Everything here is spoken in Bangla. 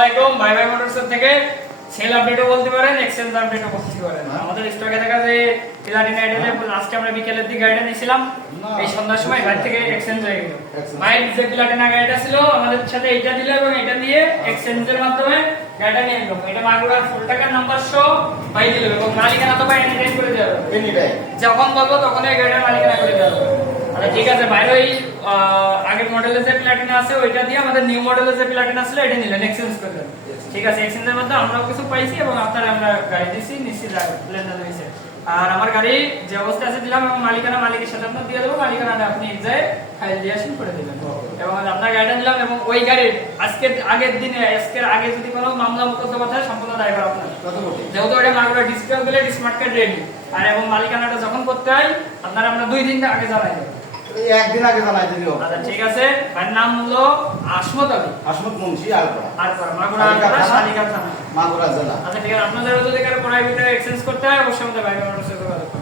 আসসালামু আলাইকুম, ভাই ভাই মোটরস থেকে সেল আপডেটও বলতে পারেন, এক্সচেঞ্জ আপডেটও বলতে পারেন। আমাদের স্টকে দেখা যে প্লাটিনা আইডলে লাস্টে আমরা বিকেলের দিকে গাড়িটা নিয়েছিলাম, এই সন্ধ্যার সময় গাড়ি থেকে এক্সচেঞ্জ হয়ে গেল। ভাইয়ের যে প্লাটিনা গাড়িটা ছিল আমাদের সাথে এইটা দিল এবং এটা দিয়ে এক্সচেঞ্জের মাধ্যমে গাড়িটা নিয়ে গেল। এটা মাগুরার ফুল টাকার নাম্বার সহ ভাই দিল এবং মালিকানা তো ভাই এনি টাইম করে দেওয়া হবে। এনি টাইম যখন বলবো তখন এই গাড়িটার মালিকানা করে দেওয়া হবে। আচ্ছা ঠিক আছে, বাইরে ওই আগের মডেলের যে প্লাটিনা আছে ওইটা দিয়ে আমাদের নিউ মডেলের যে প্লাটিনা ছিল এটা নিলেন, এক্সচেঞ্জ করে দেন। ঠিক আছে, এক্সচেঞ্জের মধ্যে আমরাও কিছু পাইছি এবং আপনারা আমরা গাড়ি দিছি, নিশ্চিত লেনদেন হয়েছে। আর আমার গাড়ি যে অবস্থা আছে দিলাম এবং মালিকানা মালিকের সাথে আপনার দিয়ে দেবো, মালিকানাটা আপনি এক জায়গায় ফাইল দিয়ে আসেন করে দিবেন এবং আপনার গাড়িটা নিলাম এবং ওই গাড়ির আগের দিনে আজকের আগে যদি কোনো মামলা মোকদ্দমা থাকে সম্পূর্ণ দায়ভার আপনার, যেহেতু এটা মাগুরা ডিসপ্লে দিলে স্মার্ট কার্ড রেডি আর এবং মালিকানাটা যখন করতে হয় আপনারা আমরা 2 দিন আগে জানাই দেবো। একদিন আগে জানাই দিও। আচ্ছা ঠিক আছে, আর নাম হলো আসমত আলী, আসমত মুন্সি আলপাড়া, মাগুরা শালিকা থানা, মাগুরা জেলা। আচ্ছা ঠিক আছে, আপনাদের যদি কারো প্রাইভেটে এক্সচেঞ্জ করতে হয় অবশ্যই আমাদের ভাই বোনের সাথে যোগাযোগ করুন।